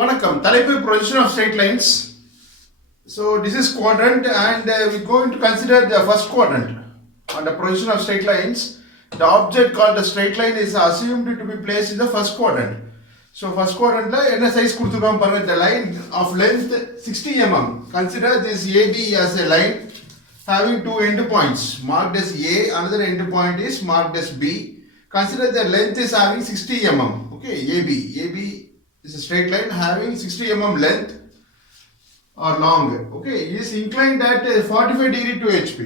வணக்கம் தலைப்பு projection of straight lines. So this is quadrant and we're going to consider the first quadrant. On the projection of straight lines, the object called the straight line is assumed to be placed in the first quadrant. So first quadrant la enna size kuduthukam parunga, the line of length 60 mm. Consider this AB as a line having two end points marked as A, another end point is marked as B. Consider the length is having 60 mm. Okay, AB is a straight line having 60 mm length or long. Okay, it is inclined at 45 degree to HP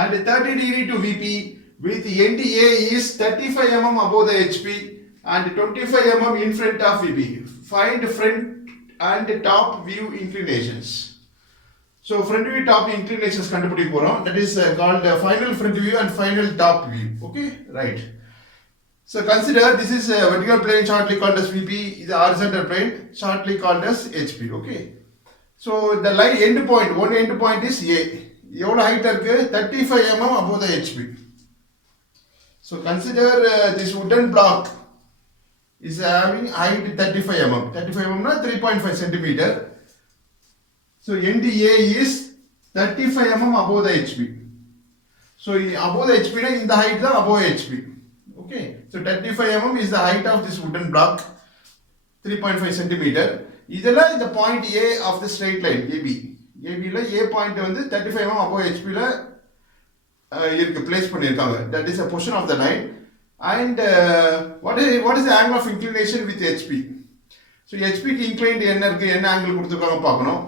and 30 degree to VP with end A is 35 mm above the HP and 25 mm in front of VP. Find front and top view inclinations. So front view top inclinations கண்டுபிடிக்க போறோம். That is called final front view and final top view. Okay, right. So consider this is a vertical plane shortly called as VP, is a horizontal plane shortly called as HP. Okay. So the line end point, one end point is A. எவ்வளவு height இருக்கு? 35 mm above the HP. So consider this wooden block is having height 35 mm. 35 mm na 3.5 centimeter. So end A is 35 mm above the HP. So above the HP na in the height da above HP. Okay, so 35 mm is the height of this wooden block, 3.5 centimeter. இதெல்லாம் இந்த point A of the straight line AB. AB ல A point வந்து 35 mm above HP ல இருக்கு place பண்ணிருக்காங்க. That is a portion of the line. And what is the angle of inclination with HP? So HP க்கு inclined என்ன இருக்கு, என்ன angle கொடுத்திருக்காங்க பார்க்கணும்.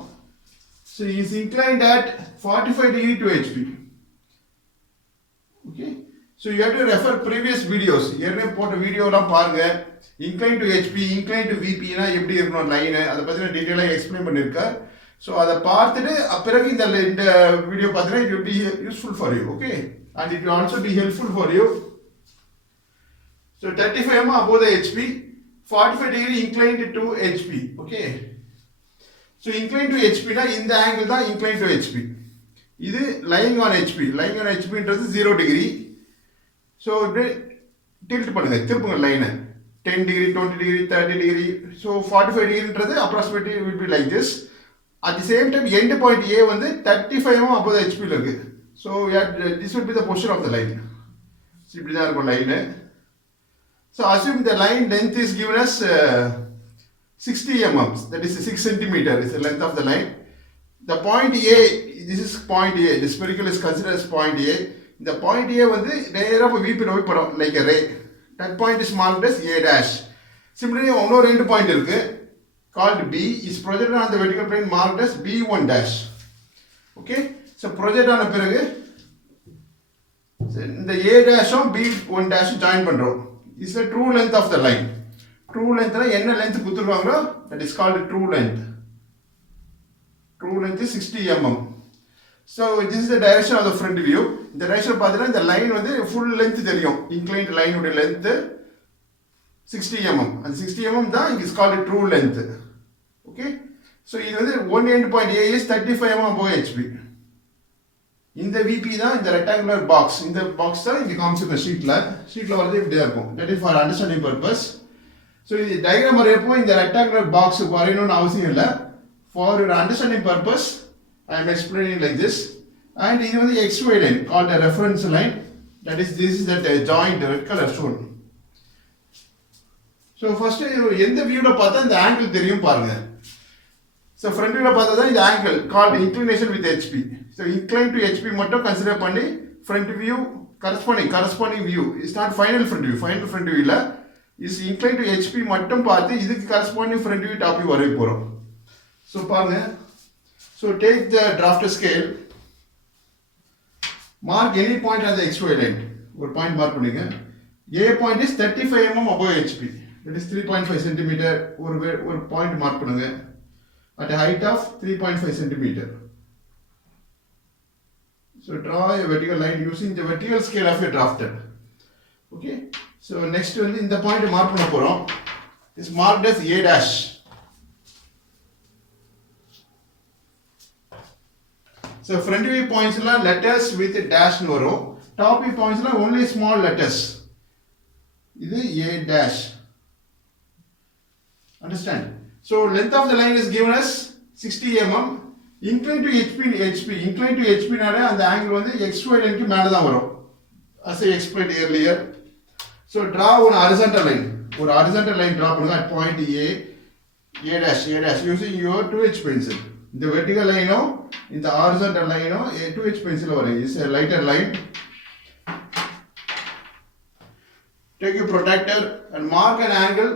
So he is inclined at 45 degree to HP. Okay. So you have to refer previous videos. ஏற்கனவே போட்ட வீடியோலாம் பாருங்க. incline to HP, incline to VP னா எப்படி இருக்கணும் லைன், அத பத்தின டீடைலா எக்ஸ்பிளைன் பண்ணிருக்கேன். சோ அத பார்த்துட்டு பிறகு இந்த வீடியோ பார்த்தீங்கன்னா it will be useful for you. Okay, and it will also be helpful for you. So 35 mm above the HP, 45 degree inclined to HP. Okay, so inclined to HP னா இந்த angle தான் inclined to HP. இது lying on HP ன்றது 0 degree. So tilt பண்ணுங்க, திருப்புங்க லைனை 10 degree, 20 degree, 30 degree. So 45 degree ன்றது approximately will be like this. At the same time end point A வந்து 35 mm above the HP ல இருக்கு. So this will be the position of the line. So இப்படி தான் இருக்கும் line. So assume the line length is given as 60 mm, that is 6 centimeter is the length of the line. The point A, this is point A, the spherical is considered as point A. The point A வந்து நேரா போய் VP ல போய் படும் like a ray. That point is marked as A dash. Similarly இன்னொரு end point இருக்கு called B is projected on the vertical plane marked as B1 dash. Okay, so project ஆன பிறகு இந்த A dash um B1 dash join பண்றோம். Is the true length of the line. True length னா என்ன length கொடுத்திருக்காங்களோ that is called true length. True length is 60 mm. So this is the direction of the front view. இந்த direction பார்த்தீங்கன்னா இந்த லைன் வந்து full length தெரியும். inclined line உடைய length 60 mm. அந்த 60 mm தான் is called true length. Okay, so இது வந்து one end point A is 35 mm above HP. இந்த VP தான் இந்த rectangular box. இந்த box தான் இங்க காமிச்சிருக்க ஷீட்ல வரது இப்படியே இருக்கும். That is for understanding purpose. So இந்த diagram வரையப்போ இந்த rectangular box வரையணும்னு அவசியம் இல்லை. For your understanding purpose I am explaining like this. And இது வந்து XY line called a reference line. That is this is that joint red color shown. So first எந்த வியூல பார்த்தா இந்த angle தெரியும் பாருங்க. So front viewல பார்த்தா தான் இந்த angle called inclination with HP. So inclined to HP மட்டும் consider பண்ணி front view corresponding view is not final front view. Final front view ல is inclined to HP மட்டும் பார்த்து இதுக்கு corresponding front view top view வரைய போறோம். So பாருங்க. So take the drafter scale. Mark any point on the XY line. ஒரு point mark பண்ணுங்க. A point is 35 mm above HP. That is 3.5 centimeter. ஒரு point mark பண்ணுங்க. At a height of 3.5 centimeter. So draw a vertical line using the vertical scale of your drafter. Okay. So next வந்து இந்த point mark பண்ண போறோம். Is marked as A dash. So front view points la letters with dash nu varum, top view points la only small letters. Idu A dash. Understand? So length of the line is given as 60 mm. Incline to HP, incline to HP நாலே அந்த angle வந்து XY line க்கு மேல தான் வரும். As I explained earlier. So draw one horizontal line. ஒரு horizontal line draw பண்ணுங்க at point A dash using your 2H pencil. இந்த vertical line இந்த horizontal line 2H pencil வரும். Is a lighter line. Take a protractor and mark an angle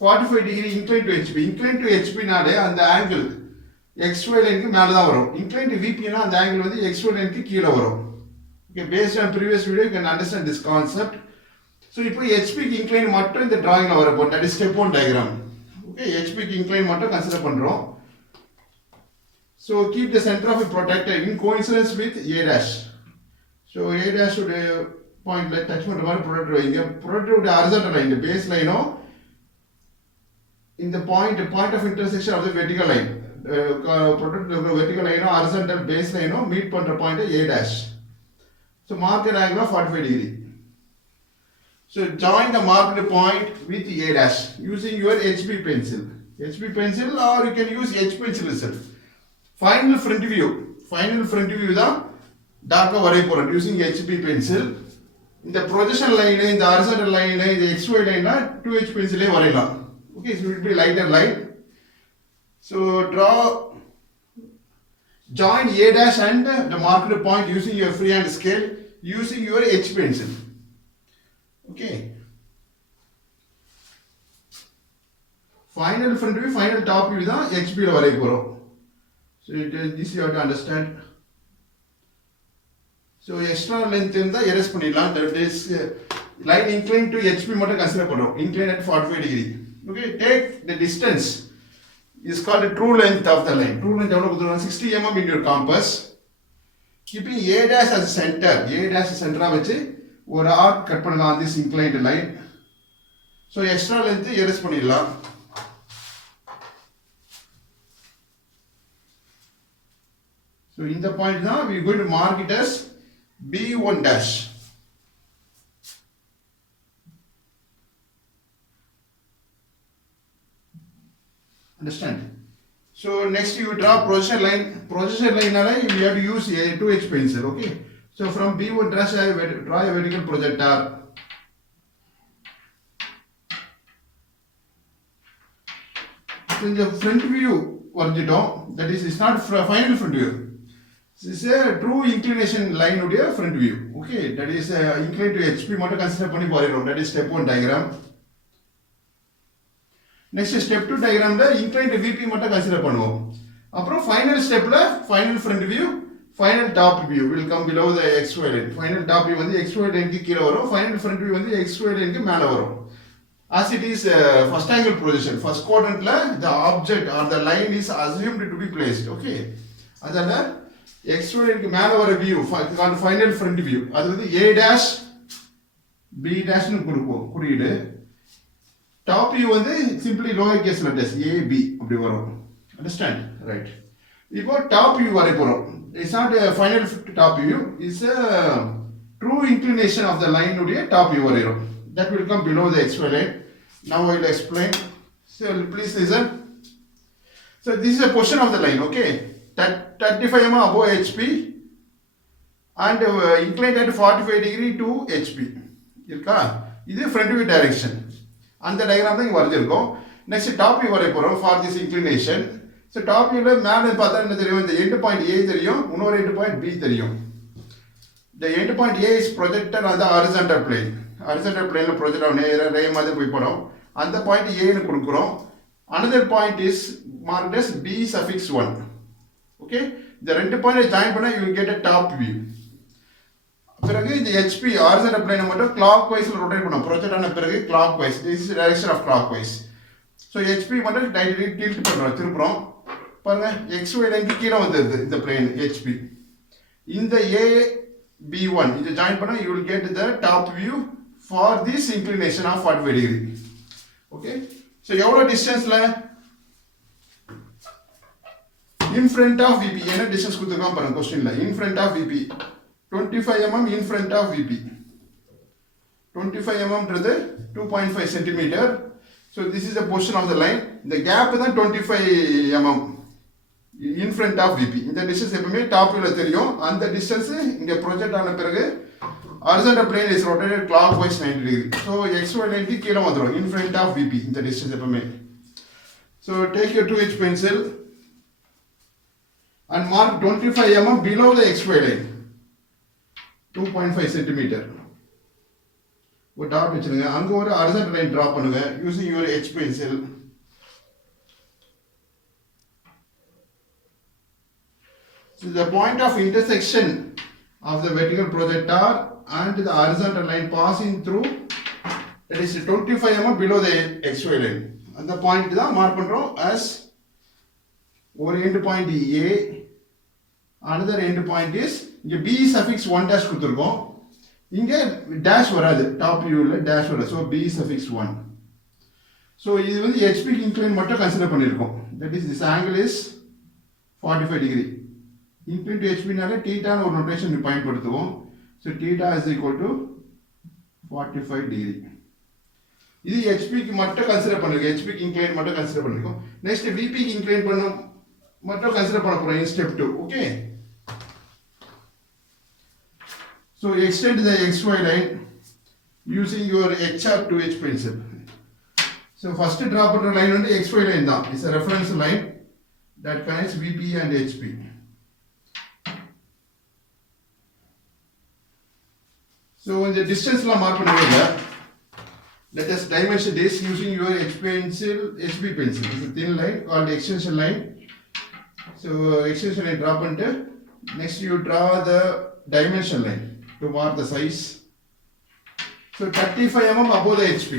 45 degree incline to HP. Incline to HP நாலே அந்த angle XY line க்கு மேல தான் வரும். Incline to VP னா அந்த angle வந்து XY line க்கு கீழ வரும். Okay, based on previous video you can understand this concept. So இப்போ HP க்கு incline மட்டும் இந்த drawing ல வரப்போ that is step 1 diagram. Okay, HP க்கு incline மட்டும் consider பண்றோம். So keep the center of a protractor in coincidence with A dash. So A dash would point like touch பண்ற மாதிரி protractor வைங்க. Protractor would horizontal line the base line in the point of intersection of the vertical line. Protractor vertical line horizontal base line meet பண்ற point A dash. So mark an angle of 45 degree. So join the marked point with A dash using your HB pencil. HB pencil or you can use H pencil itself. Final front view தான் டார்க்கா வரைய போறோம் using HB pencil. இந்த projection line இந்த horizontal line இந்த XY line 2H pencil வரையலாம். Okay, so it will be lighter line. So join A dash and the marked point using your freehand scale using your H pencil. Okay. Final front view, final top view தான் HB ல வரைய போறோம். So this you have to understand. So extra length இருந்தா erase பண்ணிடலாம். That is line inclined to HB மட்டும் consider பண்றோம். Inclined at 45 degree. Okay, take the distance. Is called the true length of the line. True length எவ்வளவு கொடுத்துருக்காங்க 60 mm in your compass. Keeping A dash as center. A dash center வச்சு ஒரு arc cut பண்ணலாம் on this inclined line. So extra length erase பண்ணிடலாம். So in the point now we are going to mark it as B1 dash. Understand? So next you draw projection line. Projection line nala you have to use a 2H pencil. Okay. So from B1 dash I draw a vertical projector. So in the front view வரைஞ்சிட்டோம். That is it's not final front view. This is a true inclination line உடைய front view. Okay. That is inclined to HP மட்டும் consider பண்ணி போறோம். That is step 1 diagram. Next step 2 diagram ல inclined to VP மட்டும் consider பண்ணுவோம். அப்புறம் final step ல final front view, final top view will come below the XY line. Final top view வந்து XY line க்கு கீழ வரும். Final front view வந்து XY line க்கு மேல வரும். As it is first angle projection, first quadrant la the object or the line is assumed to be placed. Okay. அதனால XY line க்கு மேல வர view called final front view. அது வந்து A dash B dash னு கொடுப்போம் குறியீடு. Top view வந்து simply lower case letters A B அப்படி வரும். Understand? Right. இப்போ top view வரைய போறோம். It's not a final top view. It's a true inclination of the line உடைய top view வரையறோம். That will come below the XY line. Now I will explain. So please listen. So this is a portion of the line. Okay. 35 mm above HP and inclined at 45 degree to HP. இருக்கா? இது front view direction. அந்த diagram தான் இங்க வரைஞ்சிருக்கோம். Next top view வரைய போறோம் for this inclination. So top வியூல மேல பார்த்தா என்ன தெரியும்? இந்த எண்ட் பாயிண்ட் A தெரியும், இன்னொரு எண்ட் பாயிண்ட் B தெரியும். The end point A is projected on the horizontal plane. Horizontal plane ல ப்ரொஜெக்ட் ஆன ரே மாதிரி போய் போறோம். அந்த பாயிண்ட் A ன்னு கொடுக்கிறோம். Another point is marked as B suffix 1. Okay? இந்த ரெண்டு பாயிண்ட் ஜாயின் பண்ணா you will get a top view. பிறகு இந்த HP horizontal plane மட்டும் clockwise ல ரொட்டேட் பண்ணோம். ப்ரொஜெக்ட் ஆன பிறகு clockwise. This is the direction of clockwise. So HP மட்டும் டைரக்ட்லி டில்ட் பண்றோம், திருப்புறோம். பாருங்க XY லைனுக்கு கீழ வந்துருது இந்த plane HP. இந்த A B1 இத ஜாயின் பண்ணா you will get the top view for this inclination of 45 degree. Okay? So எவ்வளவு டிஸ்டன்ஸ்ல in front of VP என்ன டிஸ்டன்ஸ் கொடுத்திருக்கான் பாருங்க क्वेश्चनல in front of VP 25 mm in front of VP 25 mm ன்றது 2.5 cm. So So this is the position of the line. The gap is 25 mm in front of VP. இந்த distance எப்பவுமே டாப் வியூல தெரியும். அந்த distance இங்க ப்ரொஜெக்ட் ஆன பிறகு horizontal plane is rotated clockwise 90 degree. So XY line க்கு கீழ வந்துரும் in front of VP. இந்த distance எப்பவுமே. So take your 2H pencil and mark 25 mm below the XY line. 2.5 centimeter. ஒரு டாட் வச்சிருங்க. அங்க ஒரு horizontal line draw பண்ணுங்க using your H pencil. So the point of intersection of the vertical projector and the horizontal line passing through, that is 25 mm below the XY line. And the point தான் mark பண்றோம் as ஒரு end point A, another end point is இங்க B suffix 1 dash கொடுத்திருக்கோம். இங்க dash வராது, top viewல dash வராது. So B suffix 1. So இது வந்து HP incline மட்டும் கன்சிடர் பண்ணிருக்கோம். That is this angle is 45 degree. Incline to HP நால theta ஒரு notation பயன்படுத்துவோம். So theta is equal to 45 degree. இது HP க்கு மட்டும் கன்சிடர் பண்ணிருக்கோம். HP க்கு incline மட்டும் கன்சிடர் பண்ணிருக்கோம். Next VP க்கு incline பண்ண மட்டும் கன்சிடர் பண்ண போறோம் in step 2. Okay. So extend the XY line using your HR 2H pencil. So first draw பண்ற line வந்து XY line தான். It's a reference line that connects VP and HP. So when the distance la mark பண்ணுவீங்க, let us dimension this using your HB pencil. It's a thin line called extension line. So extension line draw பண்ணிட்டு next you draw the dimension line to mark the size. So 35 mm above the HP.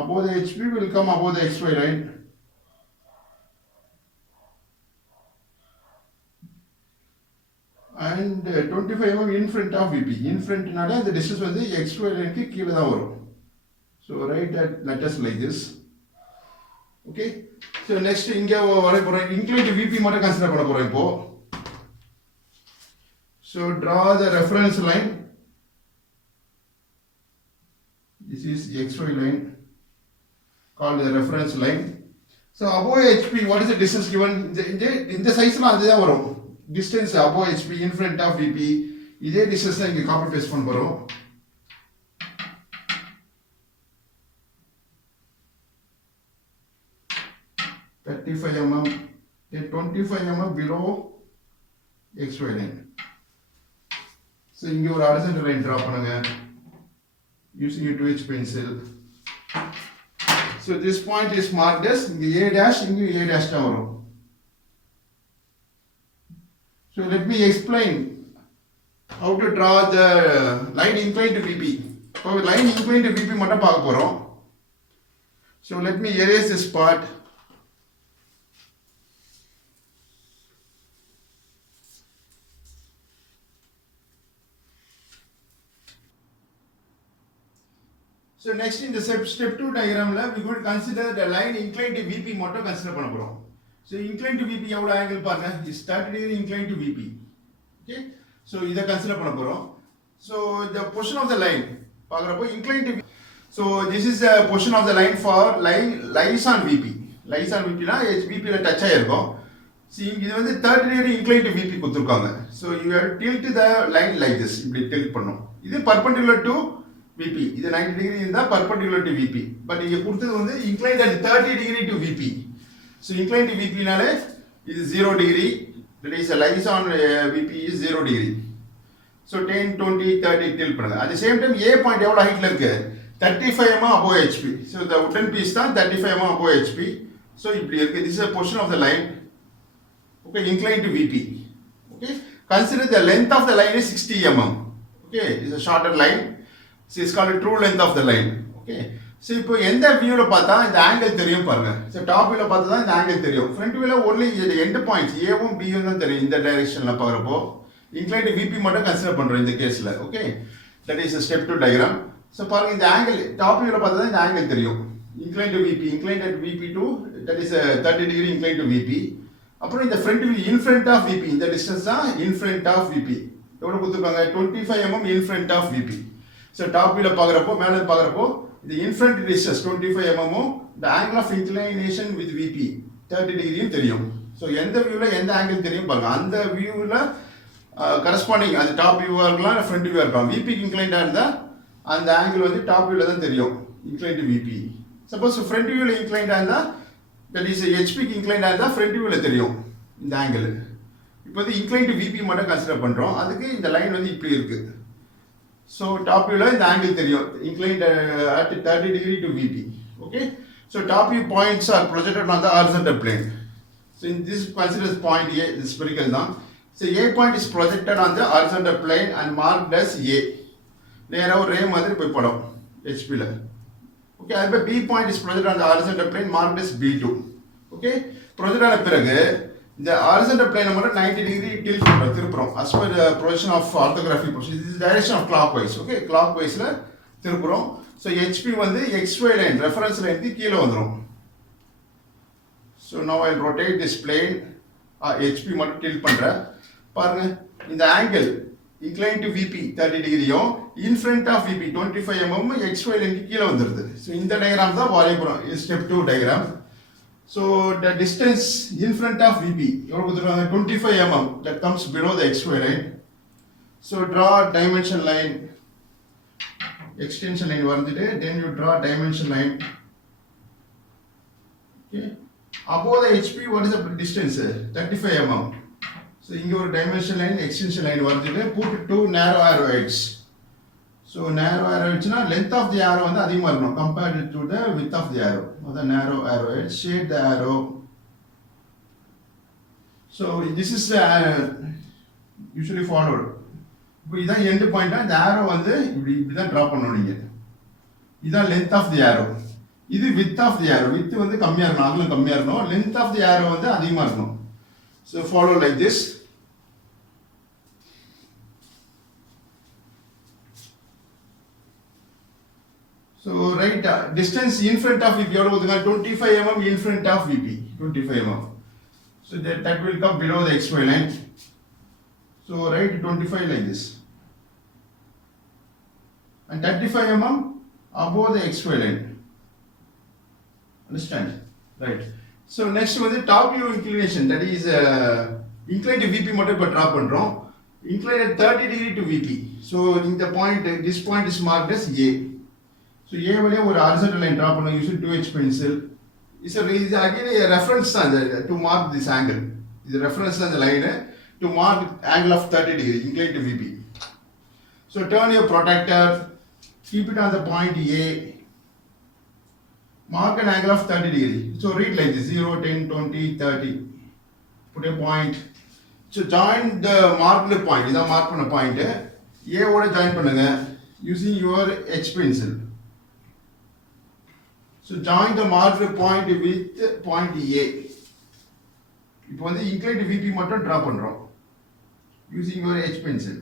Above the HP will come above the XY line. And 25 mm in front of VP. In front நால the distance வந்து XY line க்கு கீழ தான் வரும். So write that letters like this. Okay. So next இங்க வர போறோம் incline to VP மட்டும் கன்சிடர் பண்ண போறோம் இப்போ. So draw the reference line. This is XY line called the reference line. So above HP, what is the distance given? In the size la adha varum. Distance above HP in front of VP. இதே distance இங்க copy paste பண்ண போறோம். mm, 25 mm below XY line. So இங்க ஒரு horizontal line draw பண்ணுங்க using your 2H pencil. So this point is marked as இங்க A dash, இங்க A dash தான் வரும். So let me explain how to draw the line inclined to VP. So line inclined to VP மட்டும் பார்க்க போறோம். So let me erase this part. So next in the step 2 diagram la we going to consider the line inclined to VP மட்டும் consider பண்ண போறோம். So inclined to VP எவ்வளவு angle பாருங்க, is 30 degree inclined to VP. Okay, so இத consider பண்ண போறோம். So the position of the line பார்க்கறப்போ inclined to VP. So this is the position of the line for line lies on VP. Lies on VP னா VP ல டச் ஆயிருக்கும். See இது வந்து 30 degree inclined to VP கொடுத்திருக்காங்க. So you have to tilt the line like this. இப்படி tilt பண்ணனும். இது perpendicular to VP. இது 90 degree இருந்தா perpendicular to VP. But இங்க கொடுத்தது வந்து inclined at 30 degree to VP. So inclined to VP நாலே இது 0 degree. That is lies on VP is 0 degree. So 10, 20, 30 tilt பண்ணுங்க. At the same time A point எவ்வளவு ஹைட்ல இருக்கு? 35 mm above HP. So the wooden piece தான் 35 mm above HP. So இப்படி இருக்கு. This is a portion of the line. Okay, inclined to VP. Okay, consider the length of the line is 60 mm. Okay, it's a shorter line. So it's called a true length of the line. Okay. So இப்போ எந்த வியூல பார்த்தா இந்த ஆங்கிள் தெரியும் பாருங்க. So top வியூல பார்த்தா தான் இந்த ஆங்கிள் தெரியும். ஃப்ரண்ட் வியூல only the end points A வும் B வும் தான் தெரியும் இந்த டைரக்ஷன்ல பார்க்கறப்போ. Inclined VP மட்டும் கன்சிடர் பண்றோம் இந்த கேஸ்ல. Okay. That is a step 2 diagram. So பாருங்க இந்த ஆங்கிள் டாப் வியூல பார்த்தா தான் இந்த ஆங்கிள் தெரியும். Inclined to VP, inclined at VP to that is a 30 degree inclined to VP. அப்புறம் இந்த front view in front of VP. இந்த distance தான் in front of VP. எவ்வளவு கொடுத்திருக்காங்க? 25 mm in front of VP. So top view பார்க்கறப்போ மேல பார்க்கறப்போ the infront distance 25 mm the angle of inclination with VP 30 degree தெரியும். ஸோ எந்த வியூவில் எந்த ஆங்கிள் தெரியும் பாருங்க. அந்த வியூவில் கரஸ்பாண்டிங் அது டாப் வியூவாக இருக்கலாம் ஃப்ரண்ட் வியூவாக இருக்கலாம். விபிக்கு இன்க்ளைண்டாக இருந்தால் அந்த ஆங்கிள் வந்து டாப் வியூவில் தான் தெரியும், இன்க்ளைண்ட் விபி. சப்போஸ் ஃப்ரண்ட் வியூவில் இன்க்ளைண்டாக இருந்தால் தட் இஸ் ஹெச்பிக்கு இன்க்ளைண்டாக இருந்தால் ஃப்ரண்ட் வியூவில் தெரியும் இந்த ஆங்கிள். இப்போ வந்து இன்க்ளைண்ட் விபி மட்டும் கன்சிடர் பண்ணுறோம். அதுக்கு இந்த லைன் வந்து இப்படி இருக்குது. ஸோ டாப் வியூவில் இந்த ஆங்கிள் தெரியும், inclined at 30 degree to VP. Okay, so top view points are projected on the horizontal plane. So in this considers point A, this spherical down. So A point is projected on the horizontal plane and marked as A. நேராக ஒரு ரே மாதிரி போய் படம் ஹெச்பியில். ஓகே, அது B point is projected on the horizontal plane marked as B2. Okay, project ஆன பிறகு இந்த horizontal plane மட்டும் 90 degree tilt பண்ணுறோம், திருப்புறோம். as per the projection of orthography position, this is direction of clockwise. ஓகே, clockwise-ல திருப்புறோம். ஸோ ஹெச்பி வந்து XY லைன் ரெஃபரன்ஸ் லைனுக்கு கீழே வந்துடும். So now I'll rotate this plane. HP மட்டும் டில்ட் பண்ணுறேன் பாருங்க. இந்த ஆங்கிள் inclined to VP 30 டிகிரியும் in front of VP 25 mm XY லைனுக்கு கீழே வந்துடுது. ஸோ இந்த டயக்ராம் தான் வரைபடம், ஸ்டெப் 2 diagram. So the distance in front of VP எவ்வளோ கொடுத்துருவாங்க, 25 mm that comes below the XY line. So draw dimension line, extension line வரைஞ்சிட்டு then you draw dimension line. Okay, above the HP what is the distance, 35 mm. So இங்க ஒரு dimension line extension line வரைஞ்சிட்டு put two narrow arrowheads. So narrow arrowheads னா length of the arrow வந்து அதிகமாக இருக்கணும் compared to the width of the arrow. the narrow arrowhead, shade the arrow. So this is usually followed. இப்போ இதான் எண்ட் பாயிண்டா, இந்த ஆரோ வந்து இப்படி தான் ட்ரா பண்ணணும் நீங்கள். இதான் லென்த் ஆஃப் தி ஆரோ, இது width of the arrow. Width வந்து கம்மியாக இருக்கணும், அகலம் கம்மியாக இருக்கணும். லென்த் ஆஃப் தி ஆரோ வந்து அதிகமாக இருக்கணும். So follow like this. So right distance in front of VP எவ்வளோ கொடுத்துங்க, 25 mm in front of VP 25 mm. So that will come below the XY line. So write 25 like this and 35 mm above the XY line. Understand? Right. So next one is top view inclination, that is inclined to VP மட்டும் இப்போ ட்ரா பண்ணுறோம். Inclined at 30 degree to VP. So in the point, this point is marked as A. So A வழியா ஒரு horizontal line draw பண்ணோம் using 2H pencil. Is again a reference to mark this angle. Is a reference on the line to mark angle of 30 degree inclined to VP. So turn your protractor, keep it on the point A, mark an angle of 30 degree. So read like this, 0, 10, 20, 30. Put a point. So join the marked point. This is mark பண்ண point. A ஓட join பண்ணுங்க using your H pencil. So join the marked point with point A. இப்போ வந்து inclined to VP மட்டும் ட்ரா பண்றோம் using your H pencil.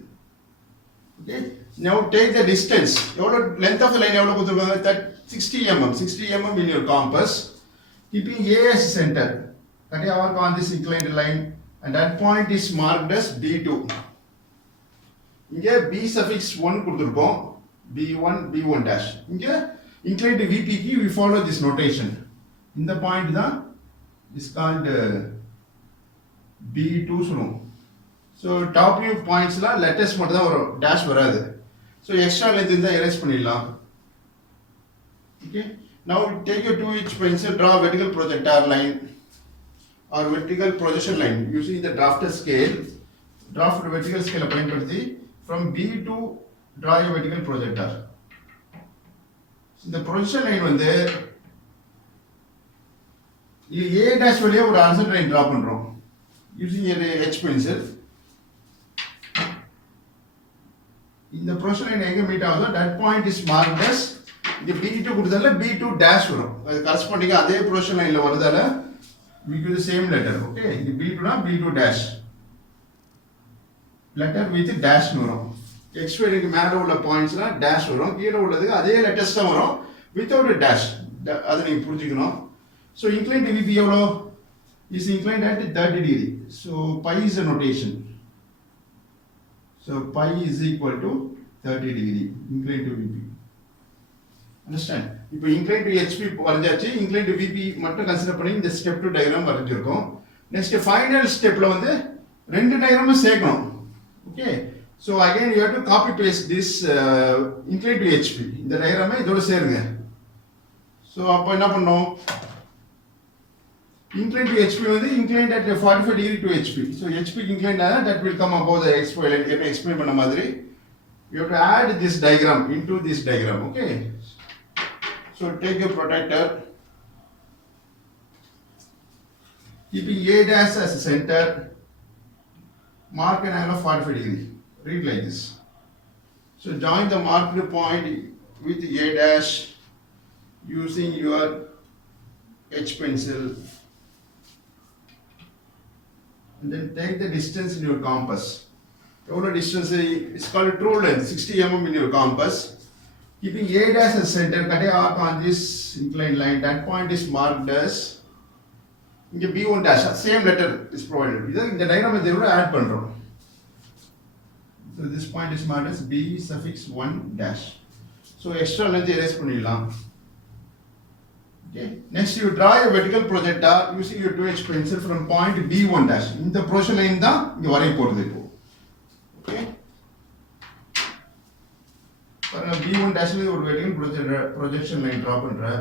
Okay, now take the distance. எவ்வளோ length of the line எவ்வளோ கொடுத்துருக்காங்க, that 60 mm. 60 mm in your compass, keeping A as center. Cut a arc on this inclined line and that point is marked as B2. இங்கே B suffix 1 கொடுத்துருக்கோம், B1 B1 dash. இங்கே inclined to VP க்கு we follow this notation. இந்த point தான் is called B2 சொல்லுவோம். So top view பாயிண்ட்ஸ்லாம் லெட்டஸ்ட் மட்டும் தான் வரும், டேஷ் வராது. ஸோ எக்ஸ்ட்ரா லென்த் இருந்தால் எரேஸ் பண்ணிடலாம். Okay, now take you 2H pencil, draw vertical projector line or vertical projection line using the drafter scale. Draft vertical scale பயன்படுத்தி from B to draw a vertical projector. இந்த projection line வந்து A dash வழியா ஒரு horizontal line draw பண்றோம் using a H pencil. இந்த projection line எங்க மீட் ஆகுதோ that point is marked as, இந்த B2 கொடுத்ததால B2 dash வரும், அது கரஸ்பாண்டிங்கா அதே ப்ரொஜெக்ஷன் லைன்ல வரதால we give the same letter. Okay, இது B2 னா B2 dash letter with dash வரும். XY க்கு மேல உள்ள பாயிண்ட்ஸ்லாம் dash வரும், கீழ உள்ளதுக்கு அதே லெட்டர்ஸ் தான் வரும் without a dash. அதை நீங்க புரிஞ்சுக்கணும். So inclined to VP எவ்வளோ is inclined at 30 degree. So pi is a notation. So pi is equal to 30 degree inclined to VP. Understand. இப்போ இன்க்ளைன் டு ஹெச்பி வரைஞ்சாச்சு, இன்க்ளைன் டு விபி மட்டும் consider பண்ணி இந்த step 2 diagram வரைஞ்சிருக்கோம். Next final ஸ்டெப்ல வந்து ரெண்டு டயக்ராமும் சேர்க்கணும். Okay, so again you have to copy paste this incline to HP, இந்த டயக்ராமை இதோட சேருங்க. ஸோ அப்போ என்ன பண்ணோம், inclined to HP வந்து inclined at 45 degree to HP. So HP inclined that will come above the explain பண்ண மாதிரி. You have to add this diagram into this diagram. Okay. So take your protractor, keeping A dash as a center, mark an angle of 45 degree. Read like this. So join the marked point with A dash using your H pencil. And then take the distance in your compass. Total distance is called a true length, 60 mm in your compass. Keeping A dash as center, cut a arc on this inclined line. That point is marked as B1 dash. Same letter is provided. In the diagram, they will add control. So this point is marked as B suffix 1 dash. So extra length erase பண்ணிடலாம். Okay. Next, you draw a vertical projector using your 2H pencil from point B1 dash. இந்த projection line தான் இங்க வரைய போறது இப்போ. Okay. பாருங்க, B1 dash ல ஒரு vertical projection line draw பண்ற.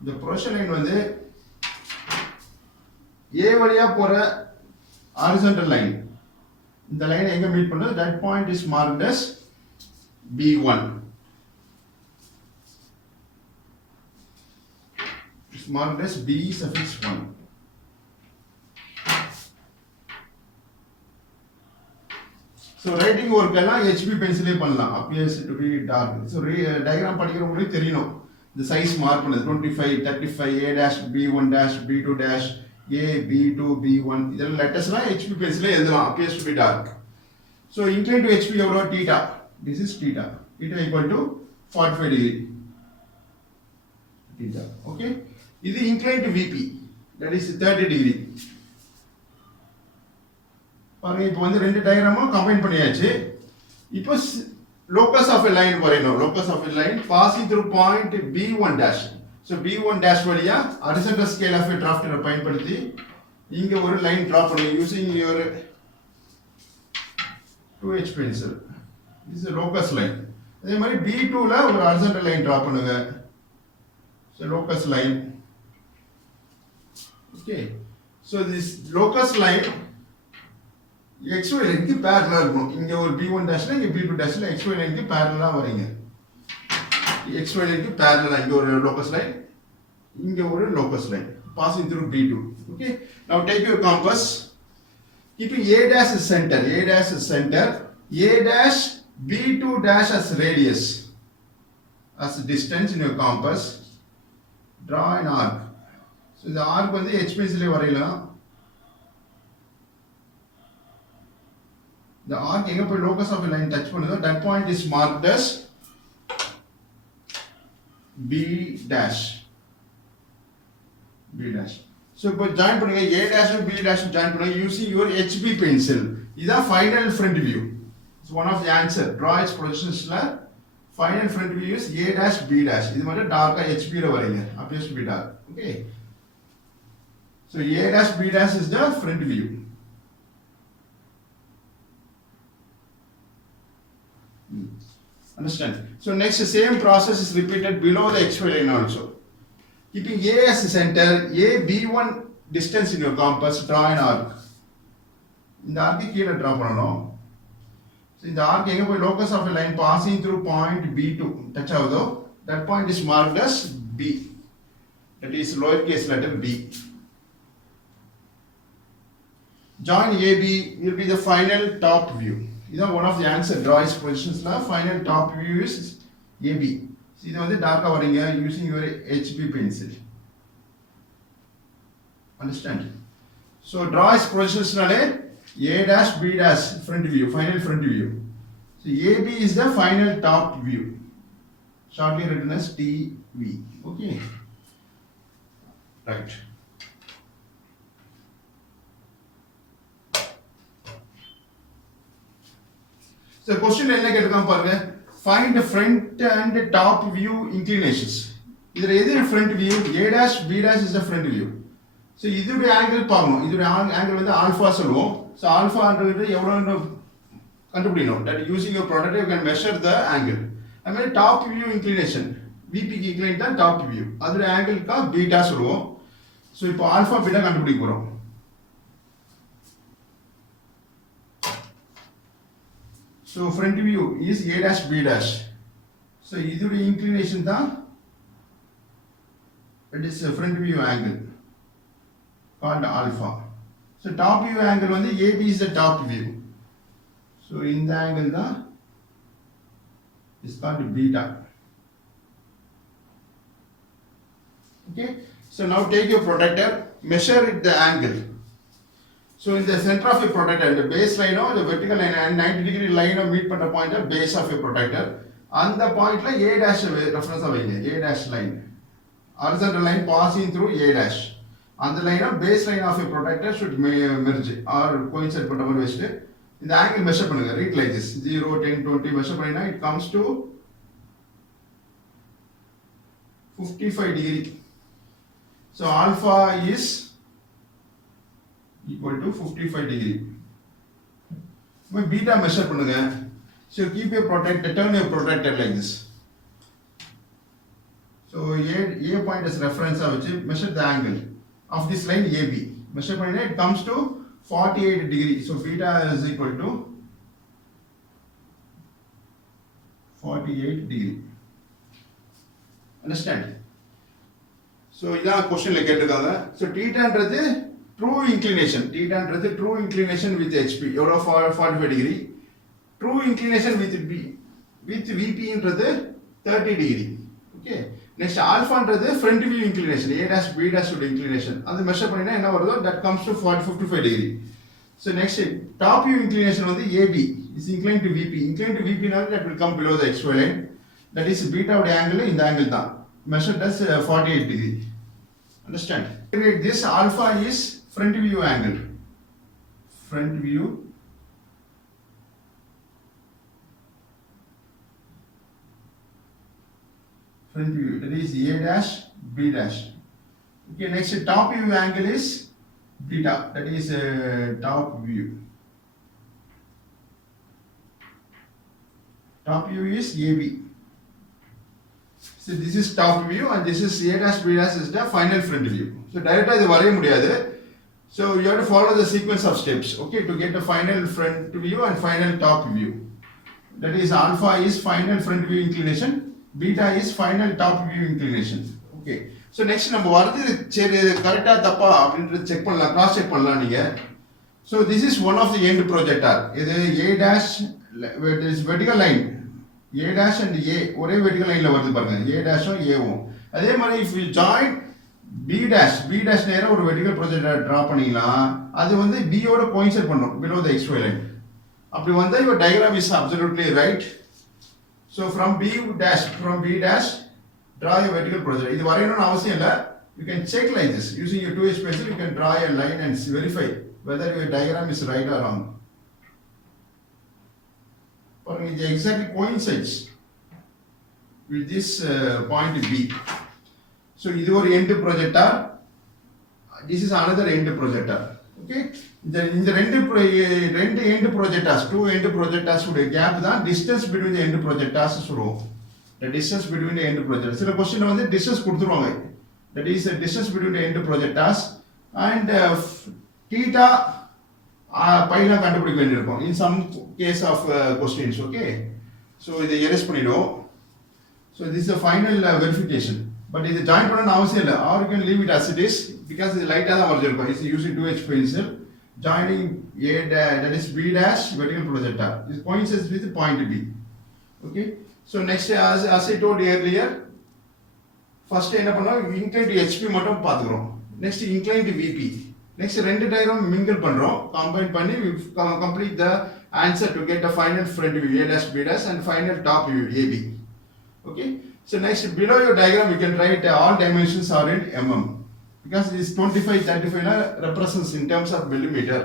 இந்த projection line வந்து A வழியா போற horizontal line. இந்த லைனை எங்க மீட் பண்ணுது? That point is marked as B1. It's marked as B suffix 1. So writing work எல்லாம் HB பென்சிலே பண்ணலாம். appears to be dark. So diagram படிக்கிறவங்களுக்கு தெரியணும். The size மார்க் பண்ணது 25, 35, A dash, B1 dash, B2 dash, A, B2, B1 இதெல்லாம் லெட்டர்ஸ்லாம் HB பென்சிலே எழுதலாம். appears to be dark. So inclined to HB எவ்வளோ? theta. This is theta. Theta equal to 45 degree. Theta. Okay. This is inclined to VP. That is 30 degree. பாருங்க, இப்போ வந்து ரெண்டு டயக்ராமும் கம்பைன் பண்ணியாச்சு. இப்போ locus of a line வரையணும். Locus of a line passing through point B1 dash. So B1 dash வழியா horizontal scale of a drafter பயன்படுத்தி இங்க ஒரு லைன் டிரா பண்ணுங்க using your 2H pencil. This is a locus line. அதே மாதிரி B2 ல ஒரு horizontal line டிரா பண்ணுங்க. So locus line. Okay. So this locus line XY line க்கு parallel இருக்கும். இங்க ஒரு B1 dash ல இங்க B2 dash ல XY line க்கு parallel வரீங்க. XY line க்கு parallel இங்க ஒரு locus line, இங்க ஒரு locus line passing through B2. Okay. Now take your compass. Keeping A dash as center, A dash as center, A dash B2 dash as radius, as distance in your compass. Draw an arc. So the arc வந்து H pencil வரையலாம். The arc எங்க போய் locus of a line touch பண்ணுதோ that point is marked as B dash. B dash. So இப்போ join பண்ணுங்க, A dash and B dash join பண்ணுங்க using your HB pencil. இதான் final front view. It's one of the answer. Draw its projectionsல final front view is A dash B dash. இது மட்டும் டார்க்கா HB ல வரைங்க. appears to be dark. Okay. So A dash B dash is the front view. Understand? So next same process is repeated below the XY line also. Keeping A as the center, A B1 distance in your compass, draw an arc. இந்த arc கீழே draw பண்ணணும். So இந்த arc எங்க போய் locus of a line passing through point B2 touch ஆகுதோ that point is marked as B. That is lowercase letter B. Join AB will be the final top view. இதான் one of the answer. Draw its positions la final top view is AB. So இது வந்து டார்க்கா வரீங்க using your HB pencil. Understand? So draw its positions நாலே A dash B dash front view, final front view. So AB is the final top view, shortly written as TV. Okay. Right. So question என்ன கேட்டிருக்கான் பாருங்க, find the front and top view inclinations. இதுல எது front view? A dash B dash is the front view. So இதோட ஆங்கிள் பார்க்கணும். இதோட ஆங்கிள் வந்து ஆல்பா சொல்லுவோம். So ஆல்பான்றது எவ்வளவு கண்டுபிடிக்கணும். That using your prototype you can measure the angle. I mean top view inclination. VP க்கு incline தான் top view. அதோட ஆங்கிள்க்கு பீட்டா சொல்லுவோம். So இப்போ ஆல்பா பீட்டா கண்டுபிடிக்க போறோம். So front view is A dash B dash. So இதோட inclination தான், it is a front view angle called alpha. So top view angle வந்து AB is the top view. So இந்த angle தான் is called beta. Okay. So now take your protractor, measure it the angle. So in the center of your protractor, the base line or the vertical line and 90 degree line of meet பண்ண point base of your protractor. அந்த பாயிண்ட்ல A dash reference வைங்க, A dash line. Horizontal line passing through A dash. அந்த line base line of your protractor should merge or coincide பண்ற மாதிரி வச்சிட்டு இந்த angle measure பண்ணுங்க. Read like this, 0, 10, 20 measure பண்ணினா it comes to 55 degree. So alpha is equal to 55 degree. When beta measure பண்ணுங்க. So keep your protractor, turn your protractor like this. So A point as reference வச்சு measure the angle of this line AB. Measure பண்ணினா it comes to 48 degree. So beta is equal to 48 degree. Understand? So இதான் கொஸ்டின்ல கேட்டிருக்காங்க. So thetaன்றது true inclination. Thetaன்றது true inclination with HP. எவ்வளோ 45 degree. True inclination with VP ன்றது 30 degree. Okay. Next alphaன்றது front view inclination. A dash B dash உடைய inclination. அது measure பண்ணினா என்ன வருதோ that comes to 55 degree. So next top view inclination வந்து AB is inclined to VP. Inclined to VP now that will come below the XY line. That is beta உடைய angle இந்த angle தான். Measured as 48 degree. Understand? This alpha is front view angle. Front view. Front view. That is A dash B dash. Okay. Next top view angle is beta. That is top view. Top view is AB. So this is top view and this is A dash B dash is the final front view. So directly இது வரைய முடியாது. So you have to follow the sequence of steps, okay, to get the final front view and final top view. That is alpha is final front view inclination, beta is final top view inclination. Okay. So next நம்ம வரது சரி கரெக்ட்டா தப்பா அப்படின்றது செக் பண்ணலாம், cross check பண்ணலாம் நீங்க. So this is one of the end projector. இது A dash is vertical line. A dash and A ஒரே vertical lineல வருது பாருங்க, A dash உம் A உம். அதே மாதிரி if you join B dash நேரா ஒரு vertical projector டிரா பண்ணீங்களா அது வந்து B யோட coincide பண்ணும் below the XY line. அப்படி வந்தா your diagram is absolutely right. So from B dash draw a vertical projector. இது வரையணும்னு அவசியம் இல்ல. You can check like this. Using your 2H pencil you can draw a line and verify whether your diagram is right or wrong. It exactly coincides with this point B. So this is an end projector. This is another end projector. Okay. In the end projectors, two end projectors would gap the distance between the end projectors. The distance between the end projectors. So the question was the distance kuduthuruvanga. That is the distance between the end projectors and theta பைனா கண்டுபிடிக்க வேண்டியிருக்கும் in some case of questions. Okay. So இதை erase பண்ணிடுவோம். So this is the final verification. But இது join பண்ணனும் அவசியம் இல்ல, or you can leave it as it is because இது லைட்டா தான் வரைஞ்சிருக்கும். It's using 2H pencil joining A that is B dash vertical projector. This coincides with point B. Okay. So next as I told earlier, first என்ன பண்ணோம், incline to HP மட்டும் பாத்துக்கிறோம். Next incline to VP. Next ரெண்டு diagram mingle பண்றோம், combine பண்ணி we complete the answer to get the final front view A dash B dash and final top view AB. Okay. So next below your diagram you can write all dimensions are in mm because this 25 35 represents in terms of millimeter.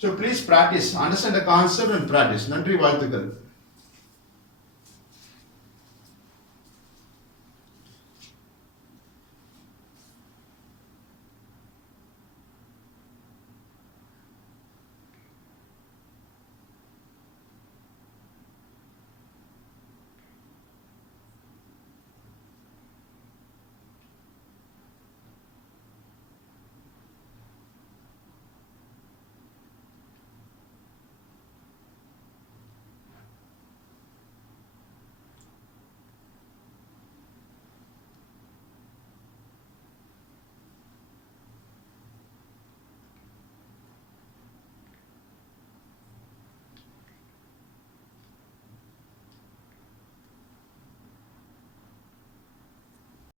So please practice, understand the concept and practice. நன்றி வாழ்த்துக்கள்.